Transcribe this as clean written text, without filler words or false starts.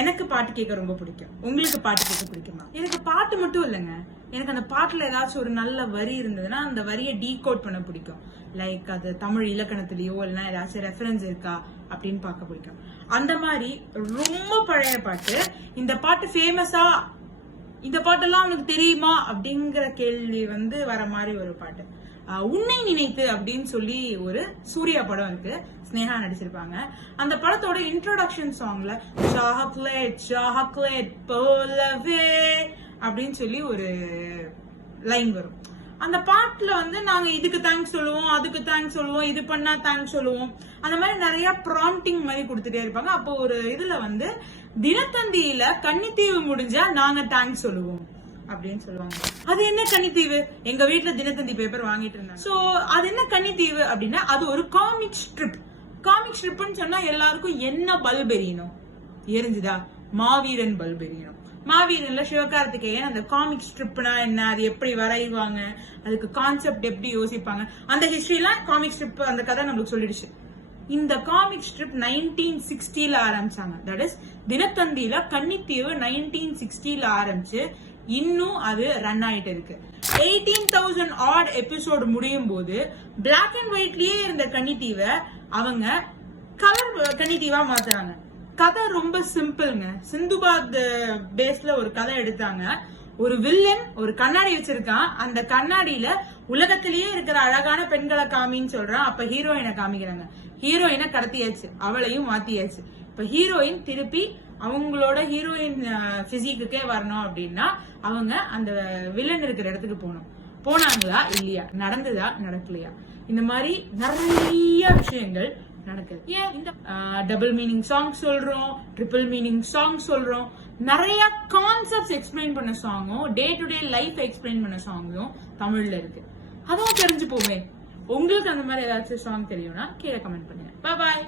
எனக்கு பாட்டு கேட்க ரொம்ப பிடிக்கும். உங்களுக்கு பாட்டு கேட்க பிடிக்குமா? எனக்கு பாட்டு மட்டும் இல்லைங்க, எனக்கு அந்த பாட்டுல ஏதாச்சும் ஒரு நல்ல வரி இருந்ததுன்னா அந்த வரியை டீகோட் பண்ண பிடிக்கும். லைக் அது தமிழ் இலக்கணத்திலயோ இல்லைன்னா ஏதாச்சும் ரெஃபரன்ஸ் இருக்கா அப்படின்னு பார்க்க பிடிக்கும். அந்த மாதிரி ரொம்ப பழைய பாட்டு, இந்த பாட்டு ஃபேமஸா, இந்த பாட்டெல்லாம் உனக்கு தெரியுமா அப்படிங்கிற கேள்வி வர மாதிரி ஒரு பாட்டு. உன்னை நினைத்து அப்படின்னு சொல்லி ஒரு சூர்யா படம் இருக்கு, ஸ்னேகா நடிச்சிருப்பாங்க. அந்த படத்தோட இன்ட்ரோடக்ஷன் சாங்ல சாக்லேட் சாக்லேட் போலவே அப்படின்னு சொல்லி ஒரு லைன் வரும். அந்த பாட்டுல நாங்க இதுக்கு தேங்க்ஸ் சொல்லுவோம், அதுக்கு தேங்க்ஸ் சொல்லுவோம், இது பண்ணா தேங்க்ஸ் சொல்லுவோம், அந்த மாதிரி நிறைய ப்ராம்ப்டிங் மாதிரி கொடுத்துட்டே இருப்பாங்க. அப்போ ஒரு இதுல தினத்தந்தியில கன்னித்தீவு முடிஞ்சா நாங்க தேங்க்ஸ் சொல்லுவோம் அப்படின்னு சொல்லுவாங்க. அது என்ன கன்னித்தீவு? எங்க வீட்டுல தினத்தந்தி பேப்பர் வாங்கிட்டு இருந்தாங்க. சோ அது என்ன கன்னித்தீவு அப்படின்னா அது ஒரு காமிக் ஸ்ட்ரிப். காமிக் ஸ்ட்ரிப்னு சொன்னா எல்லாருக்கும் என்ன பல்ப் எரியணும்? எரிஞ்சுதா? மாவீரன் பல்ப் எரியணும். மாவீரன்ல சிவகார்த்திகேயன் அந்த காமிக் ஸ்ட்ரிப்னா என்ன, அது எப்படி வரைவாங்க, அதுக்கு கான்செப்ட் எப்படி யோசிப்பாங்க, அந்த ஹிஸ்டரிலாம் காமிக் ஸ்ட்ரிப் அந்த கதை நம்மளுக்கு சொல்லிடுச்சு. இந்த காமிக் ஸ்ட்ரிப் 1960ல ஆரம்பிச்சாங்க. தட் இஸ் தினத்தந்தியில கன்னித்தீவு 1960ல ஆரம்பிச்சு இன்னும் அது ரன் ஆயிட்டு இருக்கு. 18,000 ஆட் எபிசோடு முடியும் போது பிளாக் அண்ட் ஒயிட்லயே இருந்த கன்னித்தீவை அவங்க கலர் கன்னித்தீவா மாத்துறாங்க. கதை ரொம்ப சிம்பிள்ங்க. சிந்துபாத் பேஸ்ல ஒரு கதை எடுத்தாங்க. ஒரு வில்லன் ஒரு கண்ணாடி வச்சிருக்கான், அந்த கண்ணாடியில உலகத்திலேயே இருக்கிற அழகான பெண்களை காமின்னு சொல்றான். அப்ப ஹீரோயினை காமிக்கிறாங்க. ஹீரோயினை கடத்தியாச்சு, அவளையும் மாத்தியாச்சு. இப்ப ஹீரோயின் திருப்பி அவங்களோட ஹீரோயின் பிசிக்குக்கே வரணும் அப்படின்னா அவங்க அந்த வில்லன் இருக்கிற இடத்துக்கு போகணும். போனாங்களா இல்லையா? நடந்ததா நடக்கலையா? இந்த மாதிரி நிறைய விஷயங்கள் நடக்குது. ஏன் இந்த டபுள் மீனிங் சாங் சொல்றோம், ட்ரிபிள் மீனிங் சாங் சொல்றோம், நிறைய கான்செப்ட்ஸ் எக்ஸ்பிளைன் பண்ண சாங்கும் day to day life explain பண்ண சாங்கும் தமிழ்ல இருக்கு. அதுவும் தெரிஞ்சு போவே. உங்களுக்கு அந்த மாதிரி ஏதாச்சும் சாங் தெரியும்னா கீழே கமெண்ட் பண்ணுங்க. பாய்.